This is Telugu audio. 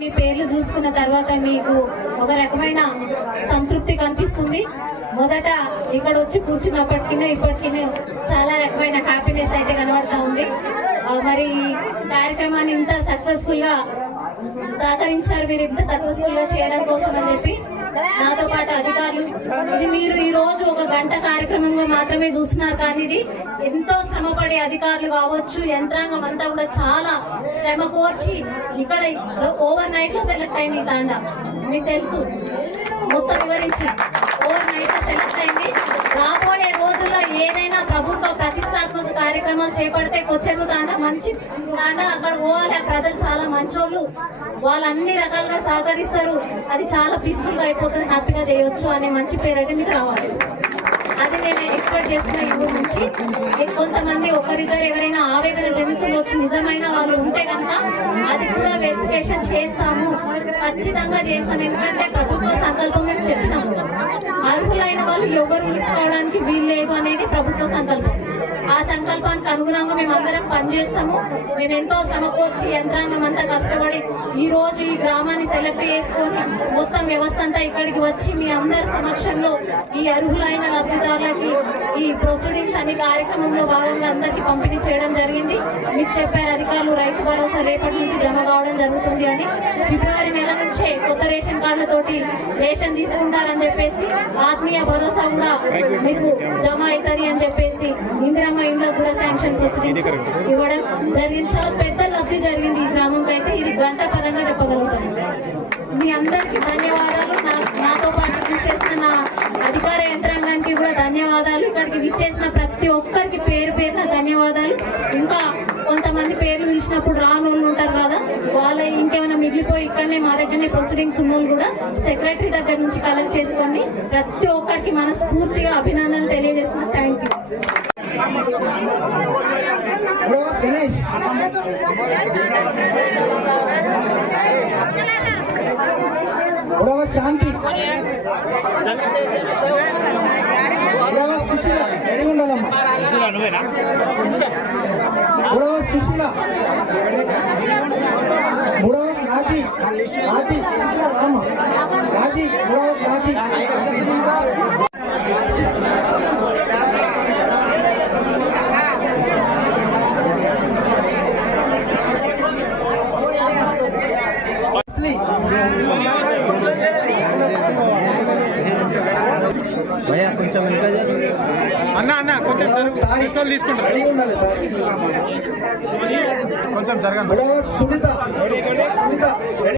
మీ పేర్లు చూసుకున్న తర్వాత మీకు ఒక రకమైన సంతృప్తి కనిపిస్తుంది. మొదట ఇక్కడ వచ్చి కూర్చున్నప్పటికీ ఇప్పటికీ చాలా రకమైన హ్యాపీనెస్ అయితే కనబడతా ఉంది. మరి కార్యక్రమాన్ని ఇంత సక్సెస్ఫుల్గా సహకరించారు మీరు ఇంత సక్సెస్ఫుల్గా చేయడం కోసం అని చెప్పి నాతో పాటు అధికారులు. ఇది మీరు ఈ రోజు ఒక గంట కార్యక్రమంగా మాత్రమే చూస్తున్నారు. కానీ ఇది ఎంతో శ్రమపడే అధికారులు కావచ్చు యంత్రాంగం అంతా కూడా చాలా శ్రమ కోర్చి ఇక్కడ ఓవర్ నైట్లో సెలెక్ట్ అయింది ఈ తాండా. మీకు తెలుసు. మొత్తం వివరించి ఓవర్ నైట్లో సెలెక్ట్ అయింది. రాబోయే రోజుల్లో ఏదైనా ప్రభుత్వ ప్రతిష్టాత్మక కార్యక్రమాలు చేపడితే కొచ్చెరు తాండా. మంచి తాండా అక్కడ పోవాలి. ఆ ప్రజలు చాలా మంచోళ్ళు. వాళ్ళు అన్ని రకాలుగా సహకరిస్తారు. అది చాలా పీస్ఫుల్గా అయిపోతుంది హ్యాపీగా చేయొచ్చు అనే మంచి పేరు అయితే మీకు రావాలి. అది నేను ఎక్స్పెక్ట్ చేసిన ఈ నుంచి. కొంతమంది ఒకరిద్దరు ఎవరైనా ఆవేదన చెందుతుండొచ్చు నిజమైన వాళ్ళు ఉంటే కనుక అది కూడా వెరిఫికేషన్ చేస్తాము. ఖచ్చితంగా చేస్తాం. ఎందుకంటే ప్రభుత్వ సంకల్పం మేము చెప్పినాము. అర్హులైన వాళ్ళు ఎవరు తీసుకోవడానికి వీల్లేదు అనేది ప్రభుత్వ సంకల్పం. సంకల్పానికి అనుగుణంగా మేము అందరం పనిచేస్తాము. మేము ఎంతో సమకూర్చి యంత్రాంగం అంతా కష్టపడి ఈ రోజు ఈ గ్రామాన్ని సెలెక్ట్ చేసుకొని మొత్తం వ్యవస్థ అంతా ఇక్కడికి వచ్చి మీ అందరి సమక్షంలో ఈ అర్హులైన లబ్ధిదారులకి ఈ ప్రొసీడింగ్స్ అనే కార్యక్రమంలో భాగంగా అందరికీ పంపిణీ చేయడం జరిగింది. మీకు చెప్పారు అధికారులు రైతు భరోసా రేపటి నుంచి జమ కావడం జరుగుతుంది అని. ఫిబ్రవరి నెల రేషన్ కార్డులతోటి రేషన్ తీసుకుంటారని చెప్పేసి ఆత్మీయ భరోసా కూడా మీకు జమ అవుతుంది అని చెప్పేసి ఇందిరమ్మ ఇంట్లో కూడా శాంక్షన్ ప్రొసీడింగ్స్ ఇవ్వడం జరిగింది. చాలా పెద్ద లబ్ధి జరిగింది ఈ గ్రామంకి అయితే. ఇది గంట పరంగా చెప్పగలుగుతాను. మీ అందరికి ధన్యవాదాలు. నాతో పాటు కృషి చేసిన నా అధికార యంత్రాంగానికి కూడా ధన్యవాదాలు. ఇక్కడికి విచ్చేసిన ప్రతి ఒక్కరికి పేరు పేరున ధన్యవాదాలు. ఇంకా కొంతమంది పేర్లు పిలిచినప్పుడు రానోళ్ళు ఉంటారు ఇక్కడనే మా దగ్గరనే ప్రొసీడింగ్స్ ఉన్న వాళ్ళు కూడా సెక్రటరీ దగ్గర నుంచి కలెక్ట్ చేసుకోండి ప్రతి ఒక్కరికి మనస్ఫూర్తిగా అభినందనలు తెలియజేస్తున్నా. Thank you Shanti Sushila ready ఉండాలమ్మా సుశీల રાજી. રાજી. భయ్యా కొంచెం ఇంకా. అన్న అన్న కొంచెం తీసుకుంటారు. కొంచెం జరగండి. సునీత.